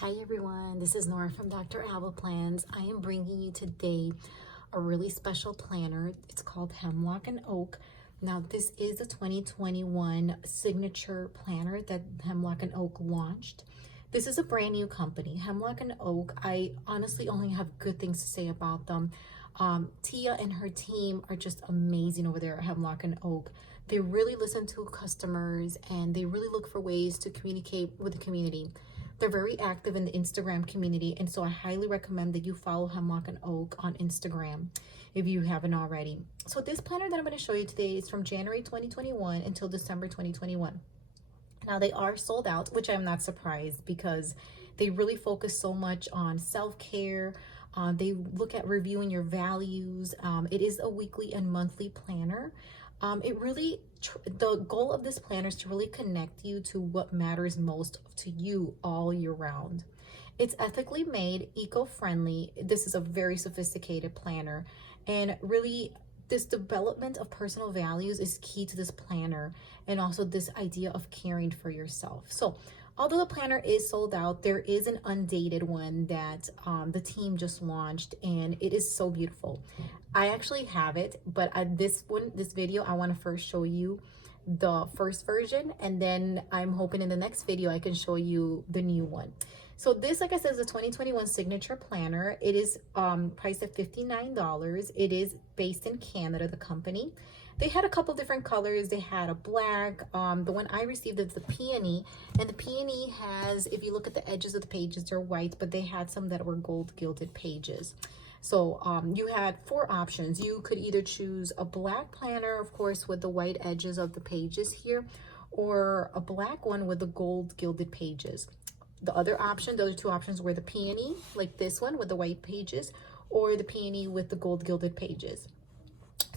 Hi everyone, this is Nora from Dr. Alba Plans. I am bringing you today a really special planner. It's called Hemlock and Oak. Now this is a 2021 signature planner that Hemlock and Oak launched. This is a brand new company, Hemlock and Oak. I honestly only have good things to say about them. Tia and her team are just amazing over there at Hemlock and Oak. They really listen to customers and they really look for ways to communicate with the community. They're very active in the Instagram community, and so I highly recommend that you follow Hemlock and Oak on Instagram if you haven't already. So this planner that I'm going to show you today is from January 2021 until December 2021. Now they are sold out, which I'm not surprised because they really focus so much on self-care. They look at reviewing your values. It is a weekly and monthly planner. The goal of this planner is to really connect you to what matters most to you all year round. It's ethically made, eco-friendly. This is a very sophisticated planner, and really this development of personal values is key to this planner, and also this idea of caring for yourself. So although the planner is sold out, there is an undated one that the team just launched, and it is so beautiful. I actually have it, but this video, I want to first show you the first version, and then I'm hoping in the next video I can show you the new one. So this, like I said, is a 2021 signature planner. It is priced at $59. It is based in Canada, the company. They had a couple different colors. They had a black, the one I received is the peony, and the peony has, if you look at the edges of the pages, they're white, but they had some that were gold gilded pages. So you had 4 options. You could either choose a black planner, of course, with the white edges of the pages here, or a black one with the gold gilded pages. The other option, those 2 options were the peony, like this one with the white pages, or the peony with the gold gilded pages.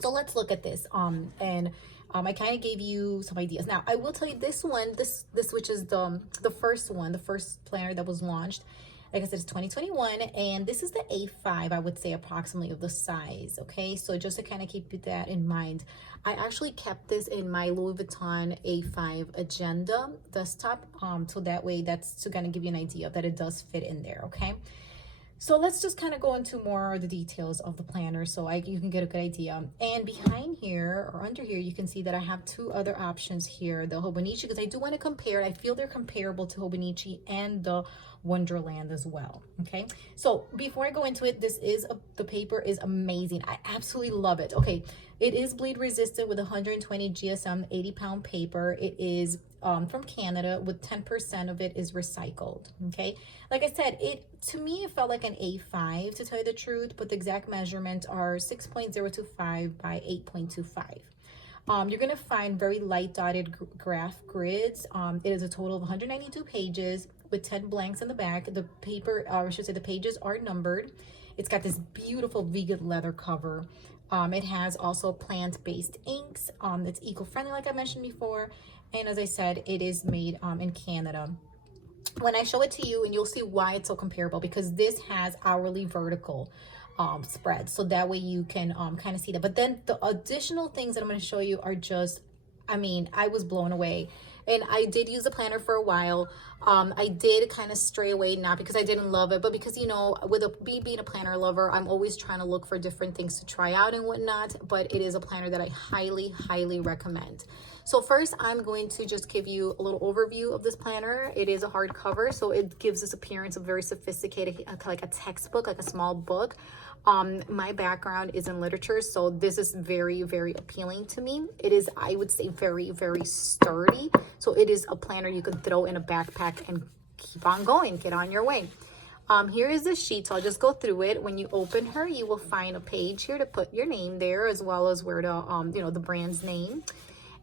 So let's look at this. I kind of gave you some ideas. Now, I will tell you this one, this which is the first one, the first planner that was launched. Like I said, it's 2021, and this is the A5, I would say approximately of the size, okay? So just to kind of keep that in mind, I actually kept this in my Louis Vuitton A5 Agenda desktop, so that way that's to kind of give you an idea that it does fit in there, okay? So let's just kind of go into more of the details of the planner so you can get a good idea. And behind here or under here, you can see that I have 2 other options here. The Hobonichi, because I do want to compare. I feel they're comparable to Hobonichi and the Wonderland as well. Okay, so before I go into it, the paper is amazing. I absolutely love it. Okay, it is bleed resistant with 120 GSM 80-pound paper. It is from Canada, with 10% of it is recycled. Okay, like I said, to me it felt like an A5, to tell you the truth, but the exact measurements are 6.025 by 8.25. You're gonna find very light dotted graph grids. It is a total of 192 pages with 10 blanks in the back. The paper, I should say, the pages are numbered. It's got this beautiful vegan leather cover. It has also plant-based inks. It's eco-friendly, like I mentioned before. And as I said, it is made in Canada. When I show it to you, and you'll see why it's so comparable, because this has hourly vertical spread, so that way you can kind of see that. But then the additional things that I'm going to show you are just, I mean, I was blown away. And I did use the planner for a while. I did kind of stray away, not because I didn't love it, but because, you know, with me being a planner lover, I'm always trying to look for different things to try out and whatnot. But it is a planner that I highly recommend. So first, I'm going to just give you a little overview of this planner. It is a hardcover, so it gives this appearance of very sophisticated, like a textbook, like a small book. My background is in literature, so this is very appealing to me. It is, I would say, very sturdy. So it is a planner you could throw in a backpack and keep on going, get on your way. Here is the sheet, so I'll just go through it. When you open her, you will find a page here to put your name there, as well as where to, you know, the brand's name.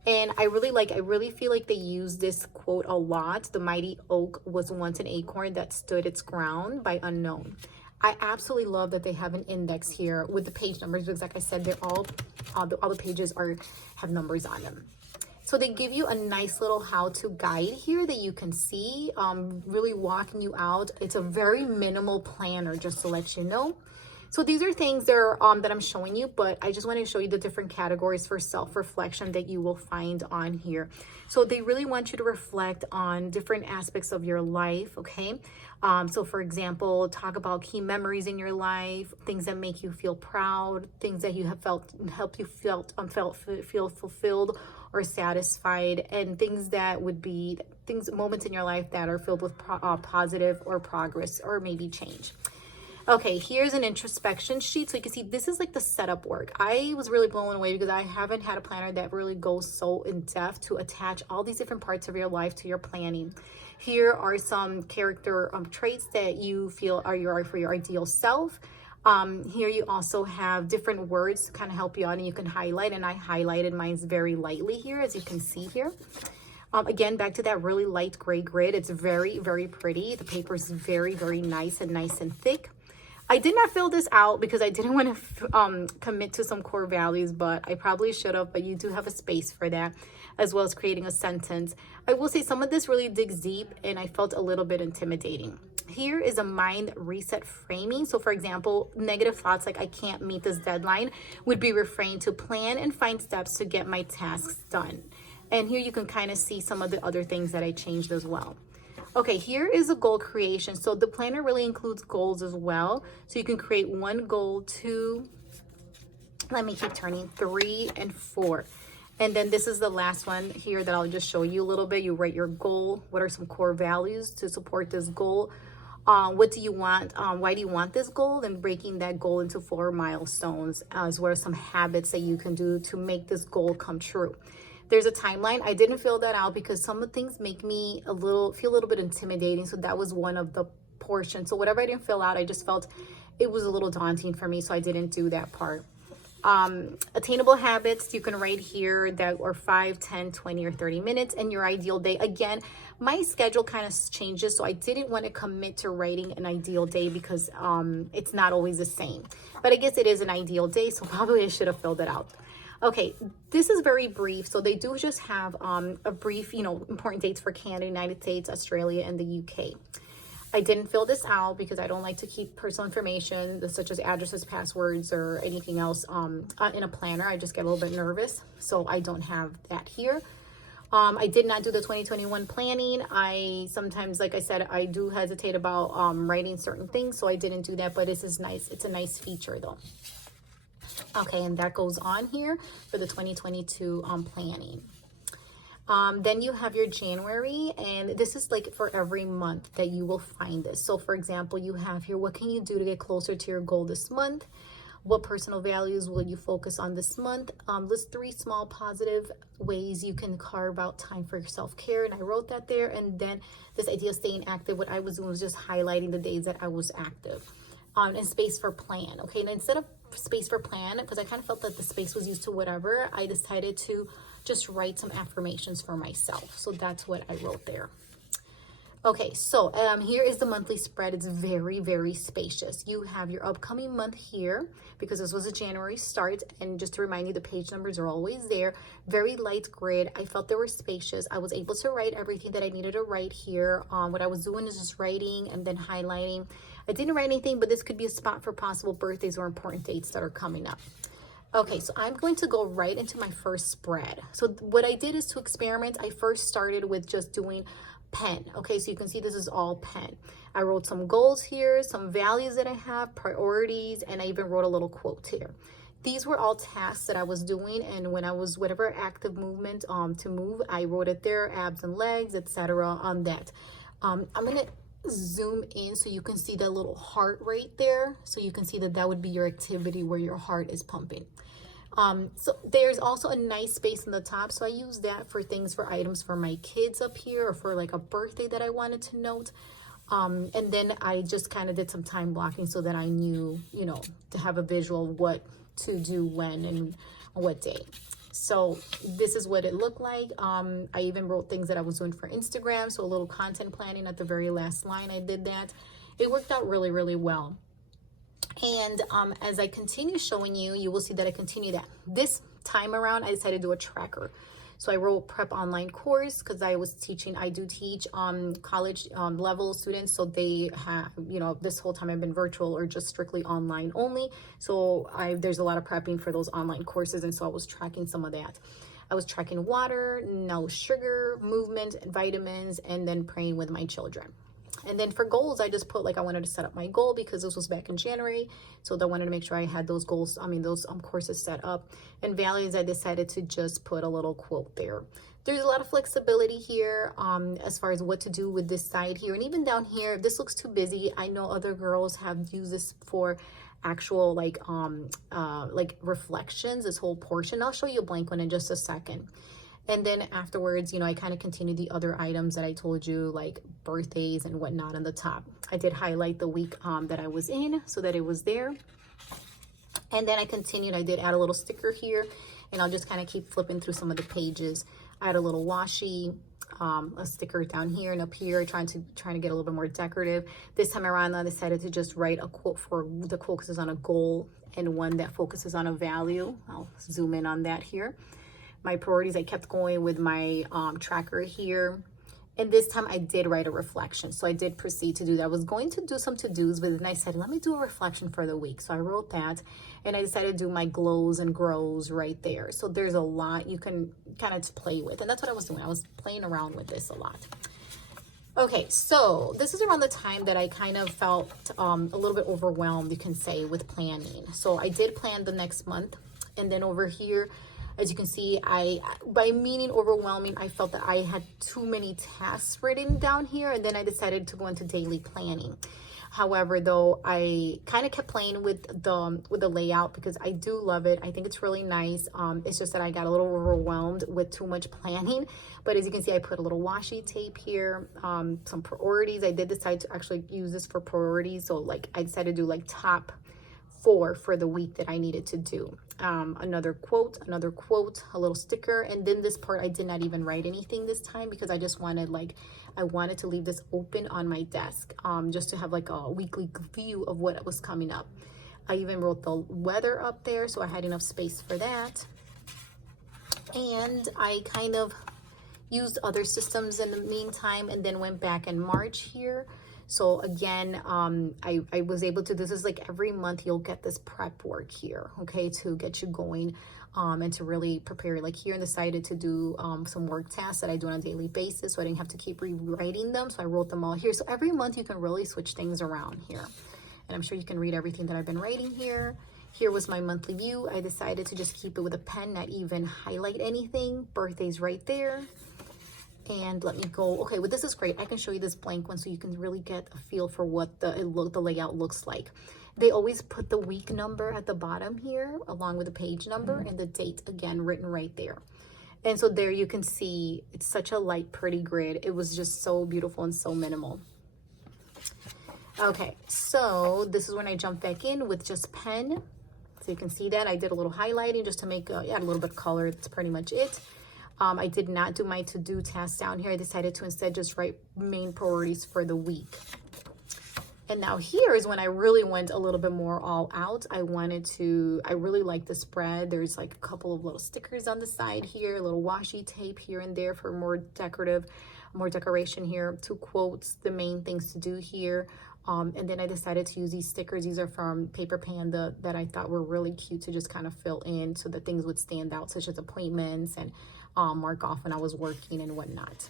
And I really feel like they use this quote a lot. The mighty oak was once an acorn that stood its ground by unknown. I absolutely love that they have an index here with the page numbers, because like I said, they're all the pages have numbers on them. So they give you a nice little how-to guide here that you can see, really walking you out. It's a very minimal planner, just to let you know. So these are things there that I'm showing you, but I just want to show you the different categories for self-reflection that you will find on here. So they really want you to reflect on different aspects of your life, okay? So for example, talk about key memories in your life, things that make you feel proud, things that you have help you feel fulfilled or satisfied, and things that would be moments in your life that are filled with positive or progress or maybe change. Okay, here's an introspection sheet. So you can see this is like the setup work. I was really blown away because I haven't had a planner that really goes so in depth to attach all these different parts of your life to your planning. Here are some character traits that you feel are for your ideal self. Here you also have different words to kind of help you out, and you can highlight, and I highlighted mine very lightly here, as you can see here. Again, back to that really light gray grid. It's very, very pretty. The paper is very, very nice and thick. I did not fill this out because I didn't want to commit to some core values, but I probably should have, but you do have a space for that, as well as creating a sentence. I will say some of this really digs deep, and I felt a little bit intimidating. Here is a mind reset framing. So for example, negative thoughts like I can't meet this deadline would be reframed to plan and find steps to get my tasks done. And here you can kind of see some of the other things that I changed as well. Okay, here is a goal creation. So the planner really includes goals as well. So you can create 1 goal, 2, let me keep turning, 3 and 4. And then this is the last one here that I'll just show you a little bit. You write your goal. What are some core values to support this goal? What do you want? Why do you want this goal? And breaking that goal into 4 milestones, as well as some habits that you can do to make this goal come true. There's a timeline. I didn't fill that out because some of the things make me feel a little bit intimidating. So that was one of the portions. So whatever I didn't fill out, I just felt it was a little daunting for me. So I didn't do that part. Attainable habits, you can write here that are 5, 10, 20, or 30 minutes, and your ideal day. Again, my schedule kind of changes, so I didn't want to commit to writing an ideal day because it's not always the same. But I guess it is an ideal day, so probably I should have filled it out. Okay, this is very brief. So they do just have a brief, important dates for Canada, United States, Australia, and the UK. I didn't fill this out because I don't like to keep personal information such as addresses, passwords, or anything else in a planner. I just get a little bit nervous, so I don't have that here. I did not do the 2021 planning. I sometimes, like I said, I do hesitate about writing certain things, so I didn't do that, but this is nice. It's a nice feature though. Okay, and that goes on here for the 2022 planning. Then you have your January, and this is like for every month that you will find this. So for example, you have here, what can you do to get closer to your goal this month? What personal values will you focus on this month? List 3 small positive ways you can carve out time for your self-care. And I wrote that there. And then this idea of staying active, what I was doing was just highlighting the days that I was active. And space for plan. Okay, and instead of space for plan, because I kind of felt that the space was used to whatever, I decided to just write some affirmations for myself. So that's what I wrote there. Okay, so here is the monthly spread. It's very, very spacious. You have your upcoming month here because this was a January start. And just to remind you, the page numbers are always there. Very light grid. I felt they were spacious. I was able to write everything that I needed to write here. What I was doing is just writing and then highlighting. I didn't write anything, but this could be a spot for possible birthdays or important dates that are coming up. Okay, so I'm going to go right into my first spread. So what I did is to experiment. I first started with just doing pen. Okay, so you can see this is all pen. I wrote some goals here, some values that I have, priorities, and I even wrote a little quote here. These were all tasks that I was doing, and when I was whatever active movement to move, I wrote it there, abs and legs, etc. on that. I'm gonna zoom in so you can see that little heart right there. So you can see that that would be your activity where your heart is pumping. So there's also a nice space in the top. So I use that for things, for items for my kids up here, or for like a birthday that I wanted to note. And then I just kind of did some time blocking so that I knew, to have a visual of what to do when and what day. So this is what it looked like. I even wrote things that I was doing for Instagram. So a little content planning at the very last line, I did that. It worked out really, really well. And as I continue showing you, you will see that I continue that. This time around, I decided to do a tracker. So I wrote prep online course because I do teach college level students. So they have, this whole time I've been virtual or just strictly online only. So there's a lot of prepping for those online courses. And so I was tracking some of that. I was tracking water, no sugar, movement, vitamins, and then praying with my children. And then for goals, I just put I wanted to set up my goal because this was back in January. So I wanted to make sure I had those goals, those courses set up. And values, I decided to just put a little quote there. There's a lot of flexibility here as far as what to do with this side here. And even down here, if this looks too busy, I know other girls have used this for actual reflections, this whole portion. I'll show you a blank one in just a second. And then afterwards, I kind of continued the other items that I told you, like birthdays and whatnot on the top. I did highlight the week that I was in so that it was there. And then I continued. I did add a little sticker here, and I'll just kind of keep flipping through some of the pages. I had a little washi, a sticker down here and up here, trying to get a little bit more decorative. This time around, I decided to just write a quote for the focuses on a goal and one that focuses on a value. I'll zoom in on that here. My priorities, I kept going with my tracker here. And this time I did write a reflection. So I did proceed to do that. I was going to do some to-dos, but then I said, let me do a reflection for the week. So I wrote that, and I decided to do my glows and grows right there. So there's a lot you can kind of play with. And that's what I was doing. I was playing around with this a lot. Okay, so this is around the time that I kind of felt a little bit overwhelmed, you can say, with planning. So I did plan the next month. And then over here, as you can see, by meaning overwhelming, I felt that I had too many tasks written down here, and then I decided to go into daily planning. However, though, I kind of kept playing with the layout because I do love it. I think it's really nice. It's just that I got a little overwhelmed with too much planning. But as you can see, I put a little washi tape here, some priorities. I did decide to actually use this for priorities. So I decided to do top 4 for the week that I needed to do. Another quote, a little sticker. And then this part, I did not even write anything this time because I just wanted I wanted to leave this open on my desk just to have a weekly view of what was coming up. I even wrote the weather up there, so I had enough space for that. And I kind of used other systems in the meantime, and then went back in March here. So again, I was able to, this is every month you'll get this prep work here, okay, to get you going and to really prepare. Here, I decided to do some work tasks that I do on a daily basis, so I didn't have to keep rewriting them. So I wrote them all here. So every month you can really switch things around here. And I'm sure you can read everything that I've been writing here. Here was my monthly view. I decided to just keep it with a pen, not even highlight anything. Birthdays right there. And let me go. Okay, well, this is great. I can show you this blank one so you can really get a feel for what the layout looks like. They always put the week number at the bottom here, along with the page number and the date, again, written right there. And so there you can see it's such a light, pretty grid. It was just so beautiful and so minimal. Okay, so this is when I jumped back in with just pen. So you can see that I did a little highlighting just to make add a little bit of color. That's pretty much it. I did not do my to-do tasks down here. I decided to instead just write main priorities for the week. And now here is when I really went a little bit more all out. I really like the spread. There's a couple of little stickers on the side here, a little washi tape here and there for more decoration here. 2 quotes, the main things to do here. And then I decided to use these stickers. These are from Paper Panda that I thought were really cute to just kind of fill in so that things would stand out, such as appointments and mark off when I was working and whatnot.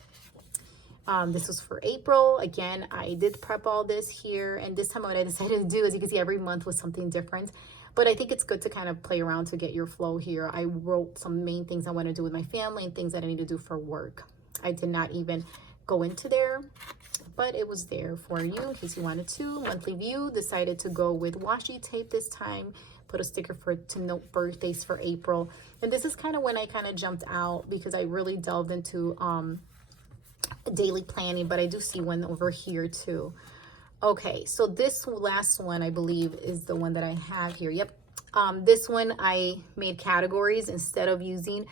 This was for April. Again, I did prep all this here. And this time what I decided to do, as you can see, every month was something different. But I think it's good to kind of play around to get your flow here. I wrote some main things I want to do with my family and things that I need to do for work. I did not even go into there, but it was there for you in case you wanted to. Monthly view, decided to go with washi tape this time. Put a sticker to note birthdays for April. And this is kind of when I kind of jumped out because I really delved into daily planning, but I do see one over here too. Okay, so this last one, I believe, is the one that I have here. Yep. This one I made categories instead of using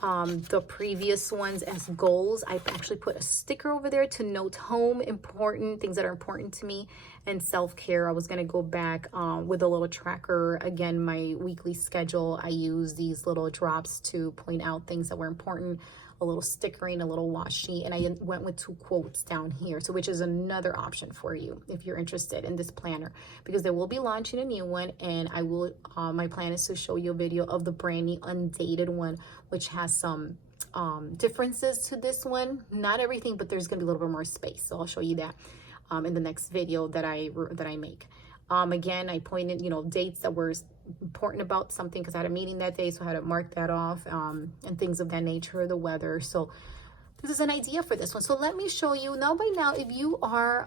the previous ones as goals. I actually put a sticker over there to note home, important things that are important to me, and self-care. I was going to go back with a little tracker. Again, my weekly schedule, I use these little drops to point out things that were important, a little stickering, a little washi, and I went with 2 quotes down here, so which is another option for you if you're interested in this planner, because they will be launching a new one, and I will my plan is to show you a video of the brand new undated one, which has some differences to this one. Not everything, but there's gonna be a little bit more space, so I'll show you that in the next video that I make. Again, I pointed, you know, dates that were important about something because I had a meeting that day, so I had to mark that off, and things of that nature, the weather. So this is an idea for this one. So let me show you now. By now, if you are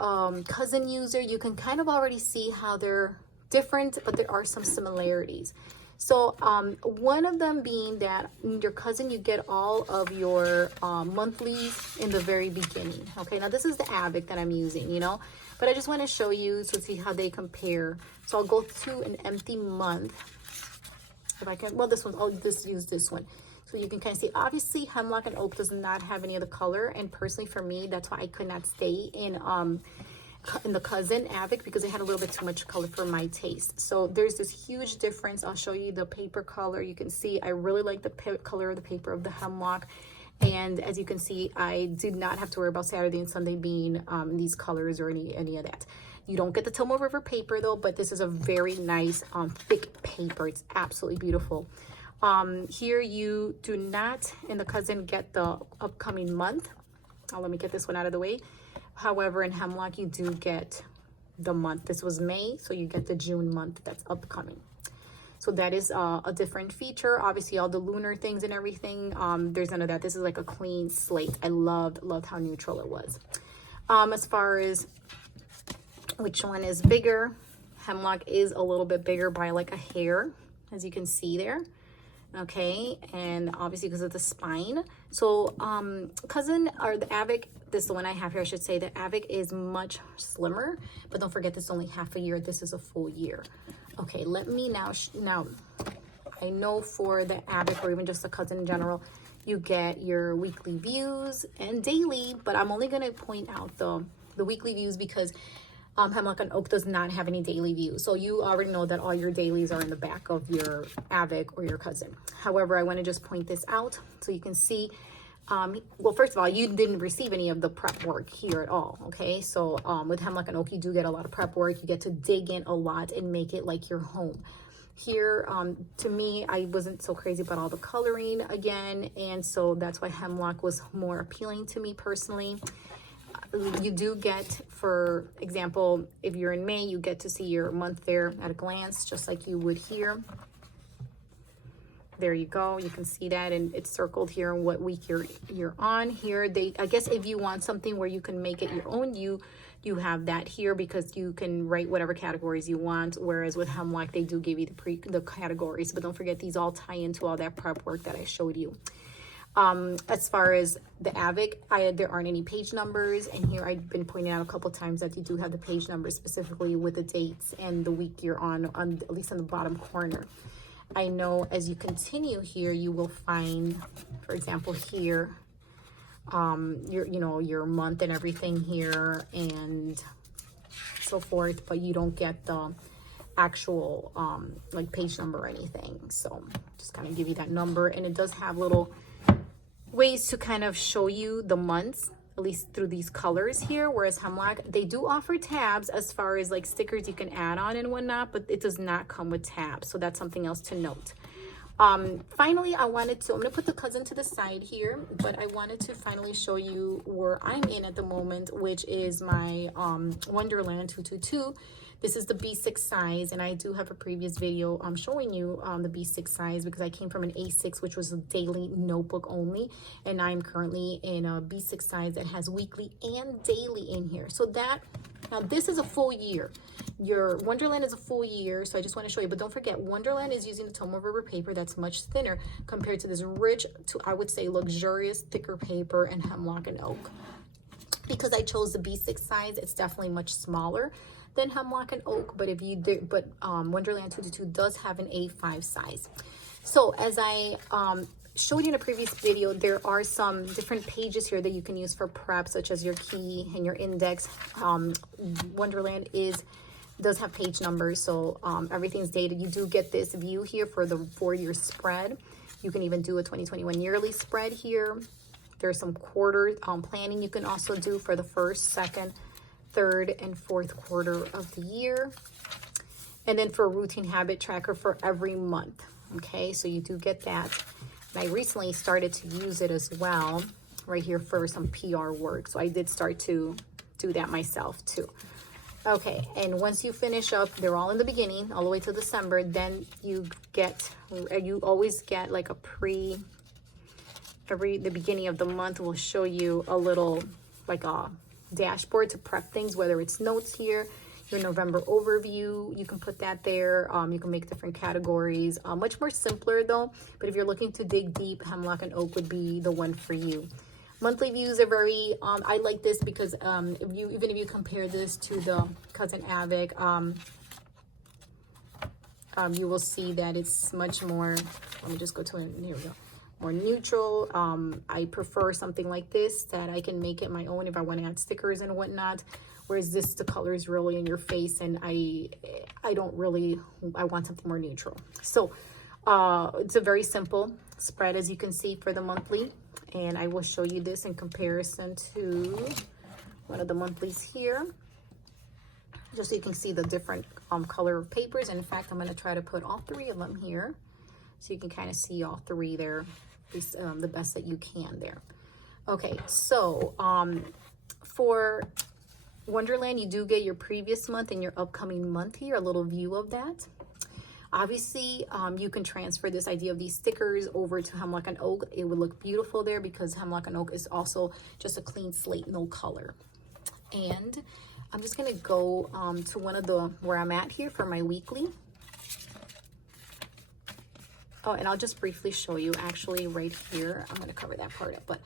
cousin user, you can kind of already see how they're different, but there are some similarities. So one of them being that your cousin, you get all of your monthlies in the very beginning. Okay, now this is the Avec that I'm using, you know, but I just want to show you to see how they compare. So I'll go to an empty month. If I can, well, this one, I'll just use this one. So you can kind of see, obviously, Hemlock and Oak does not have any of the color. And personally, for me, that's why I could not stay in the cousin Avec, because it had a little bit too much color for my taste. So there's this huge difference. I'll show you the paper color. You can see I really like the color of the paper of the Hemlock. And as you can see, I did not have to worry about Saturday and Sunday being these colors or any of that. You don't get the Tomoe River paper though, but this is a very nice thick paper. It's absolutely beautiful. Here you do not in the cousin get the upcoming month. Let me get this one out of the way. However, in Hemlock you do get the month. This was May, so you get the June month that's upcoming. So that is a different feature. Obviously, all the lunar things and everything, there's none of that. This is like a clean slate. I loved how neutral it was. As far as which one is bigger, Hemlock is a little bit bigger by like a hair, as you can see there. Okay, and obviously because of the spine. So cousin, or the Avec, this is the one I have here, I should say. The Avec is much slimmer, but don't forget this is only half a year. This is a full year. Okay, let me now I know for the Avec, or even just the cousin in general, you get your weekly views and daily, but I'm only going to point out the weekly views because Hemlock and Oak does not have any daily views. So you already know that all your dailies are in the back of your Avec or your cousin. However, I want to just point this out so you can see. Well, first of all, you didn't receive any of the prep work here at all, okay? So with Hemlock and Oak, you do get a lot of prep work. You get to dig in a lot and make it like your home. Here, to me, I wasn't so crazy about all the coloring again, and so that's why Hemlock was more appealing to me personally. You do get, for example, if you're in May, you get to see your month there at a glance, just like you would here. There you go, you can see that, and it's circled here what week you're on. Here I guess if you want something where you can make it your own, you have that here because you can write whatever categories you want, whereas with Hemlock they do give you the categories. But don't forget, these all tie into all that prep work that I showed you. As far as the Avec, there aren't any page numbers, and here I've been pointing out a couple times that you do have the page numbers specifically with the dates and the week you're on at least on the bottom corner. I know as you continue here, you will find, for example, here, your month and everything here and so forth, but you don't get the actual like page number or anything. So just kind of give you that number, and it does have little ways to kind of show you the months, at least through these colors here, whereas Hemlock, they do offer tabs as far as like stickers you can add on and whatnot, but it does not come with tabs, so that's something else to note. Finally, I'm gonna put the cousin to the side here, but I wanted to finally show you where I'm in at the moment, which is my Wonderland222. This is the B6 size, and I do have a previous video showing you the B6 size because I came from an A6, which was a daily notebook only, and I'm currently in a B6 size that has weekly and daily in here. So now this is a full year. Your Wonderland is a full year, so I just want to show you. But don't forget, Wonderland is using the Tomoe River paper that's much thinner compared to this rich, I would say, luxurious, thicker paper in Hemlock and Oak. Because I chose the B6 size, it's definitely much smaller than Hemlock and Oak, but Wonderland222 does have an A5 size. So as I showed you in a previous video, there are some different pages here that you can use for prep, such as your key and your index. Wonderland does have page numbers, so everything's dated. You do get this view here for the 4-year spread. You can even do a 2021 yearly spread here. There's some quarter planning you can also do for the first, second, third, and fourth quarter of the year. And then for a routine habit tracker for every month. Okay, so you do get that. And I recently started to use it as well right here for some PR work. So I did start to do that myself too. Okay, and once you finish up, they're all in the beginning, all the way to December, then you always get like a the beginning of the month will show you a little, like a dashboard to prep things, whether it's notes here, your November overview, you can put that there. You can make different categories, much more simpler though, but if you're looking to dig deep, Hemlock and Oak would be the one for you. Monthly views are very, I like this because even if you compare this to the Cousin Avec, you will see that it's much more, let me just go to it, here we go, more neutral. I prefer something like this that I can make it my own if I want to add stickers and whatnot. Whereas this, the color is really in your face, and I want something more neutral. So it's a very simple spread, as you can see, for the monthly. And I will show you this in comparison to one of the monthlies here, just so you can see the different color of papers. And in fact, I'm going to try to put all 3 of them here so you can kind of see all 3 there, the best that you can there. Okay, so for Wonderland, you do get your previous month and your upcoming month here, a little view of that. Obviously, you can transfer this idea of these stickers over to Hemlock and Oak. It would look beautiful there because Hemlock and Oak is also just a clean slate, no color. And I'm just gonna go to one of where I'm at here for my weekly. Oh, and I'll just briefly show you actually right here. I'm gonna cover that part up, but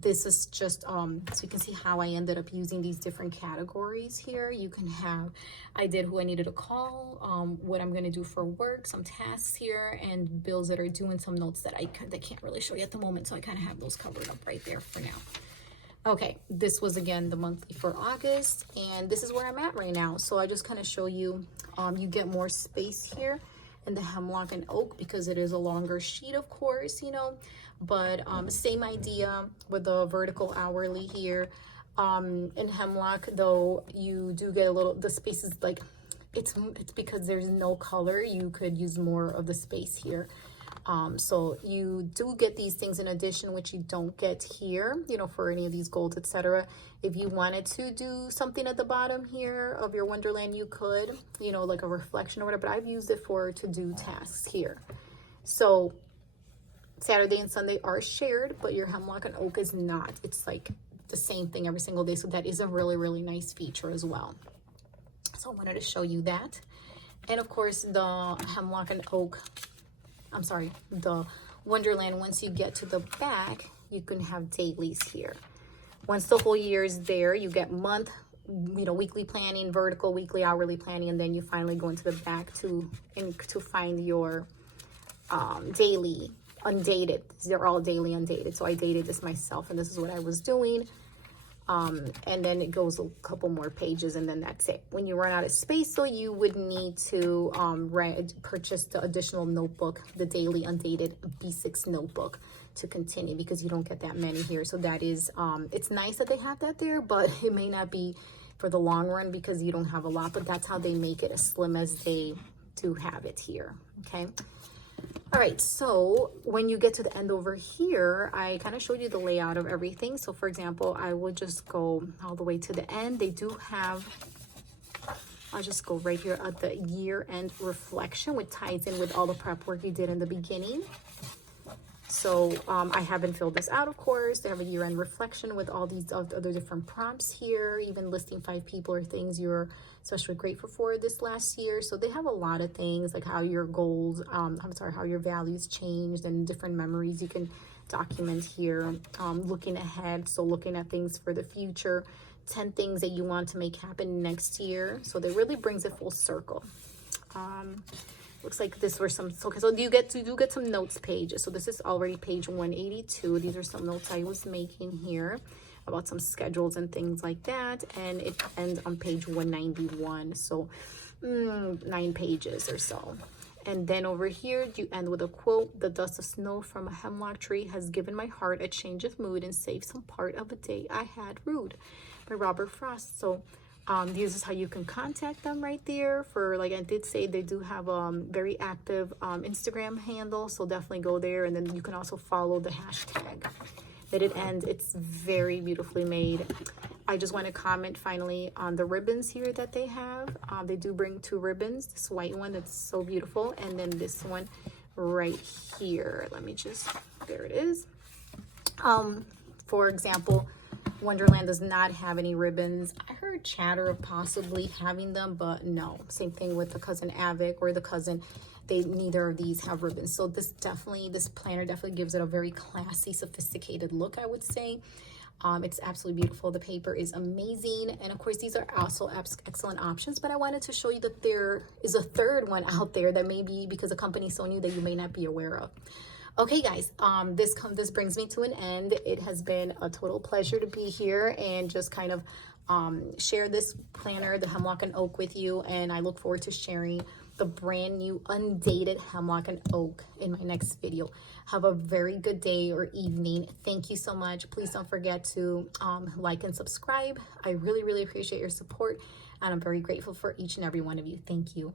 this is just so you can see how I ended up using these different categories here. You can have, I did who I needed to call, what I'm going to do for work, some tasks here, and bills that are due, and some notes that I can't really show you at the moment, so I kind of have those covered up right there for now. Okay, this was again the monthly for August, and this is where I'm at right now. So I just kind of show you, you get more space here in the Hemlock and Oak because it is a longer sheet, of course, you know, but same idea with the vertical hourly here. In Hemlock though, you do get a little, the space is like, it's because there's no color, you could use more of the space here. So you do get these things in addition, which you don't get here, you know, for any of these golds, etc. If you wanted to do something at the bottom here of your Wonderland, you could, you know, like a reflection or whatever, but I've used it for to-do tasks here. So Saturday and Sunday are shared, but your Hemlock and Oak is not. It's like the same thing every single day. So that is a really, really nice feature as well. So I wanted to show you that. And of course, the Hemlock and Oak, I'm sorry, the Wonderland, once you get to the back, you can have dailies here. Once the whole year is there, you get month, you know, weekly planning, vertical, weekly, hourly planning, and then you finally go into the back to find your daily undated. They're all daily undated. So I dated this myself, and this is what I was doing. And then it goes a couple more pages, and then that's it. When you run out of space, though, you would need to purchase the additional notebook, the daily undated B6 notebook, to continue, because you don't get that many here. So that is, it's nice that they have that there, but it may not be for the long run because you don't have a lot, but that's how they make it as slim as they do have it here, okay? All right, so when you get to the end over here, I kind of showed you the layout of everything. So for example, I will just go all the way to the end. They do have, I'll just go right here at the year-end reflection, which ties in with all the prep work you did in the beginning. So I haven't filled this out, of course. They have a year-end reflection with all these other different prompts here, even listing 5 people or things you're especially grateful for this last year. So they have a lot of things, like how your goals, how your values changed, and different memories you can document here. Looking ahead, so looking at things for the future, 10 things that you want to make happen next year. So that really brings it full circle. looks like this were some, okay, so you do get some notes pages. So this is already page 182. These are some notes I was making here about some schedules and things like that, and it ends on page 191. So 9 pages or so. And then over here, you end with a quote: "The dust of snow from a hemlock tree has given my heart a change of mood and saved some part of a day I had rued," by Robert Frost. So this is how you can contact them right there. For, like I did say, they do have very active Instagram handle, so definitely go there. And then you can also follow the hashtag that it ends. It's very beautifully made. I just want to comment finally on the ribbons here that they have. They do bring 2 ribbons, this white one that's so beautiful, and then this one right here. Let me just, there it is. For example, Wonderland does not have any ribbons. I heard chatter of possibly having them, but no. Same thing with the cousin Avec or the cousin. Neither of these have ribbons. So this planner definitely gives it a very classy, sophisticated look, I would say. It's absolutely beautiful. The paper is amazing. And of course, these are also excellent options, but I wanted to show you that there is a third one out there that may be, because the company is so new, that you may not be aware of. Okay, guys, this brings me to an end. It has been a total pleasure to be here and just kind of share this planner, the Hemlock and Oak, with you. And I look forward to sharing the brand new undated Hemlock and Oak in my next video. Have a very good day or evening. Thank you so much. Please don't forget to like and subscribe. I really, really appreciate your support, and I'm very grateful for each and every one of you. Thank you.